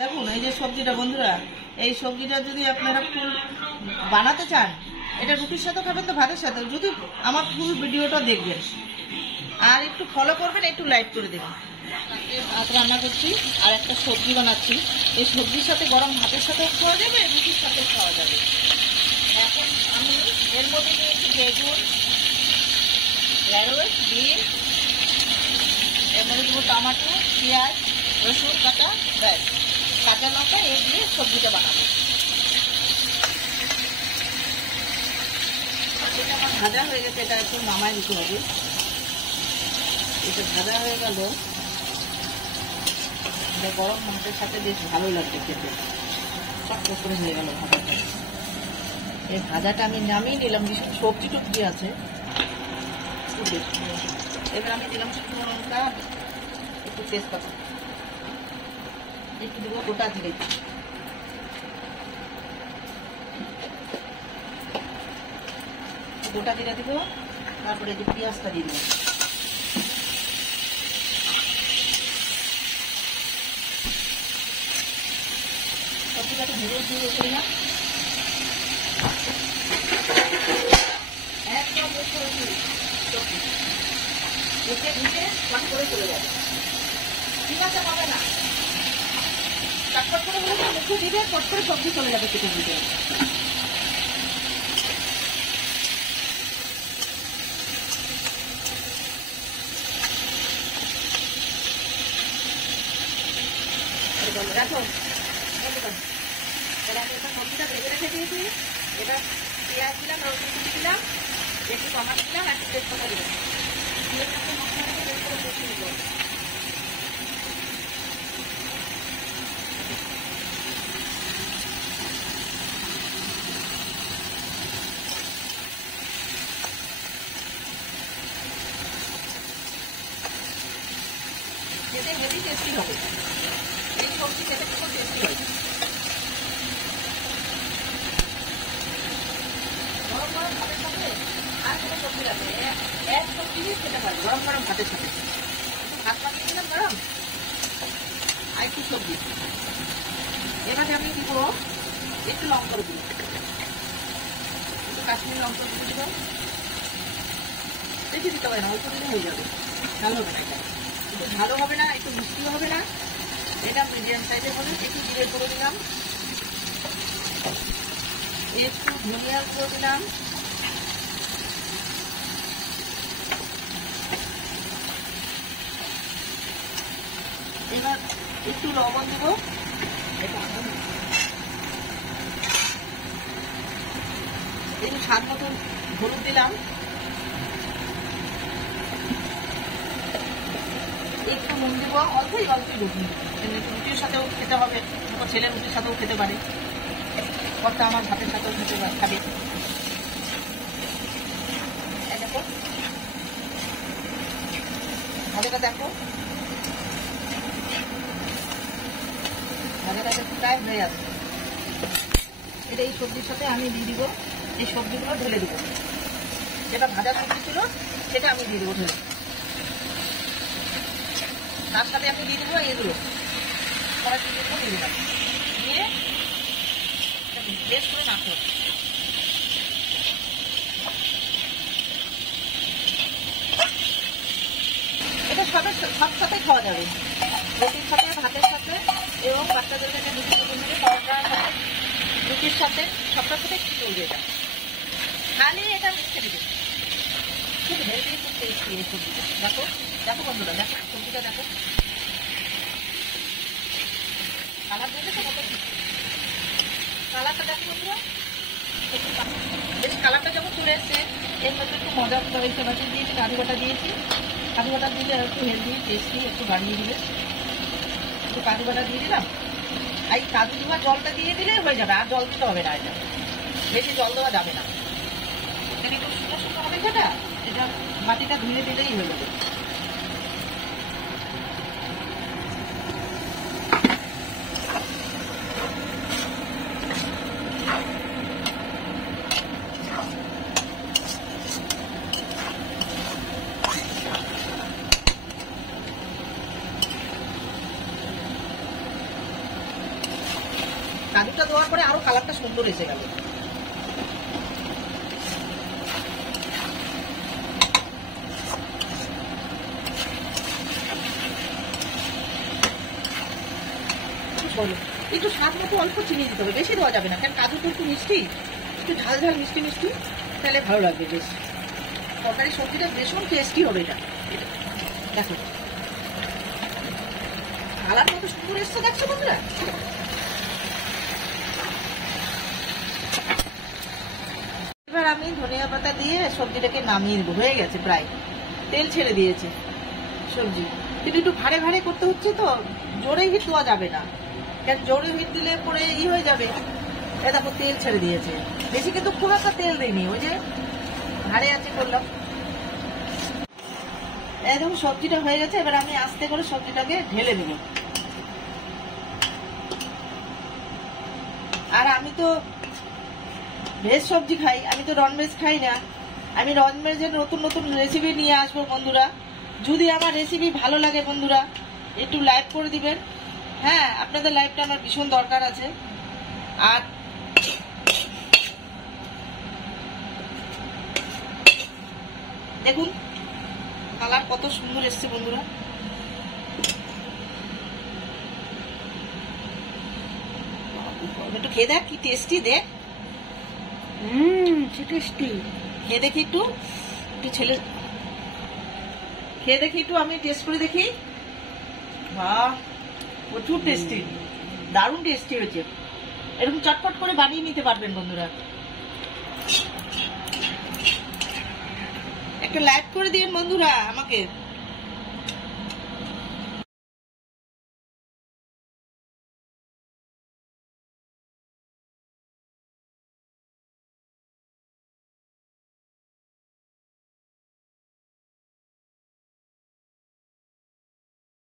দেখুন এই যে সবজিটা বন্ধুরা, এই সবজিটা যদি আপনারা ফুল বানাতে চান, এটা রুটির সাথে খাবেন তো ভাতের সাথে, যদি আমার ফুল ভিডিওটা দেখবেন আর একটু ফলো করবেন, একটু লাইক করে দেবেন। ভাত রান্না করছি আর একটা সবজি বানাচ্ছি। এই সবজির সাথে গরম ভাতের সাথেও খাওয়া যাবে, রুটির সাথেও খাওয়া যাবে। এখন আমি এর মধ্যে নিয়েছি বেগুন, ঢেঁড়স, বিন, এর মধ্যে দেবো টমাটো, পেঁয়াজ, রসুন কাটা, ব্যাস কাঁচা লঙ্কা, এই দিয়ে সবজিটা বানাবো। এটা আমার ভাজা হয়ে গেছে, এটা একটু নামায় দিতে হবে। এটা ভাজা হয়ে গেল, এটা গরম ভাতের সাথে বেশ ভালো লাগবে খেতে। সব করে হয়ে গেল ভাজাটা। এই ভাজাটা আমি নামিয়ে নিলাম, সবজি টুকজি আছে। এবার আমি দিলাম শুকনো লঙ্কা, একটু তেজপাতা, একটু দেবো গোটা জিরে, গোটা জিরা দিব। তারপরে যে পেঁয়াজটা দিয়ে দেবো। সবজিটাকে ভেজে দিয়ে করি না, একদম একে ধুয়ে পানি করে চলে যাবে। ঠিক আছে, হবে না চটপট করে হলে মুখে দিবে, চট করে সবজি চলে যাবে কেটে দিতে। রাখো, সবজিটা ভেজে রেখে দিয়েছি। এবার পেঁয়াজ দিলাম, রসুন কুচি দিলাম, একটু টমাটো দিলাম, একটু তেজপাতা দিলাম। খেতে হেভি টেস্টি হবে, এই সবজি খেতে খুব টেস্টি হয়। গরম গরম ভাতের সাথে আর কোনো সবজি লাগবে, এক সবজি দিয়ে খেতে পারবে গরম গরম ভাতের সাথে। ভাত পাকিয়ে দিলাম গরম, আর একটু সবজি। এবারে আমি দিব একটু লঙ্কা দিব, একটু কাশ্মীরি লঙ্কা দিয়ে দিব। বেশি দিতে পারে না, অল্প দিলে হয়ে যাবে, ভালো হবে না। এটা একটু ভালো হবে না, একটু মিষ্টিও হবে না, এটা মিডিয়াম সাইজের হবে। একটু জিরে করে দিলাম, একটু ধনিয়া করে দিলাম, এবার একটু লবণ দেব, একটু স্বাদ মতন হলুদ দিলাম, একটু নুন দিব, অল্পই রুটি। রুটির সাথেও খেতে হবে, আমার ছেলে রুটির সাথেও খেতে পারে, কর্তা আমার ভাতের সাথেও খেতে খাবে। দেখো ভাজাটা, দেখো ভাজাটা প্রায় হয়ে যাচ্ছে। এটা এই সবজির সাথে আমি দিয়ে দিব, এই সবজিগুলো ঢেলে দিব। যেটা ভাজা সবজি ছিল সেটা আমি দিয়ে দেবো ঢেলে। তার সাথে আমি দিয়ে দেবো এগুলো, কড়াইতে দিয়ে দিলাম, দিয়ে বেশ করে নাড়তে হবে। এটা সব সাথে খাওয়া যাবে, রুটির সাথে, ভাতের সাথে, এবং বাচ্চাদের কাছে পরোটার সাথে, রুটির সাথে, সবটার সাথে চলবে। এটা খালি এটা মিশে দিবে, খুব হেলদি, খুব টেস্টি এই সবজিটা। দেখো দেখো বন্ধুরা, দেখো সবজিটা, দেখো কালার দেখেছো কত, কালারটা দেখো বন্ধুরা, বেশ কালারটা যখন চলে এসছে। এর মধ্যে একটু মজা করেছে, বাটি দিয়েছি, কাজু বাটা দিয়েছি। কাজু বাটা দিলে একটু হেলদি টেস্টি, একটু বাড়িয়ে দিবে। একটু কাজু বাটা দিয়ে দিলাম, এই কাজু ধোয়া জলটা দিয়ে দিলে হয়ে যাবে, আর জল দিতে হবে না। এটা বেশি জল দেওয়া যাবে না, এখানে একটু শুকনো শুকনো হবে। এটা মাটিটা ধুয়ে দিলেই হয়ে যাবে। কাজুটা দেওয়ার পরে আরো কালারটা সুন্দর এসে গেল। একটু স্বাদ মতো অল্প চিনি দিতে হবে, বেশি দেওয়া যাবে না, কারণ কাজু তো একটু মিষ্টি, একটু ঝাল ঝাল মিষ্টি মিষ্টি, তাহলে ভালো লাগবে বেশ। তরকারি সবজিটা ভীষণ টেস্টি হবে এটা। দেখো কালার কত সুন্দর এসছে, দেখছো বন্ধুরা? এবার আমি ধনিয়া পাতা দিয়ে সবজিটাকে নামিয়ে দেবো, হয়ে গেছে প্রায়, তেল ছেড়ে দিয়েছে সবজি। কিন্তু একটু ভারে ভারে করতে হচ্ছে তো, জোরে হিট দেওয়া যাবে না, কারণ জোরে হিট দিলে পরে হয়ে যাবে। এ দেখো তেল ছেড়ে দিয়েছে, বেশি কিন্তু খুব একটা তেল দেয়নি, ওই যে ভারে আছে করলাম। একদম সবজিটা হয়ে গেছে, এবার আমি আস্তে করে সবজিটাকে ঢেলে দেবো। আর আমি তো ভেজ সবজি খাই, আমি তো ননভেজ খাই না। আমি ননভেজের নতুন নতুন রেসিপি নিয়ে আসবো বন্ধুরা। যদি আমার রেসিপি ভালো লাগে বন্ধুরা একটু লাইক করে দিবেন। হ্যাঁ, আপনাদের লাইকটা আমার ভীষণ দরকার আছে। আর দেখুন কালার কত সুন্দর এসছে বন্ধুরা। একটু খেয়ে দেখ কি টেস্টি, দেখ টেস্টি। খেয়ে দেখি একটু ছেলে, খেয়ে দেখি একটু, আমি টেস্ট করে দেখি। বাহ, প্রচুর টেস্টি, দারুণ টেস্টি হয়েছে। এরকম চটপট করে বানিয়ে নিতে পারবেন বন্ধুরা। একটা লাইক করে দিন বন্ধুরা আমাকে।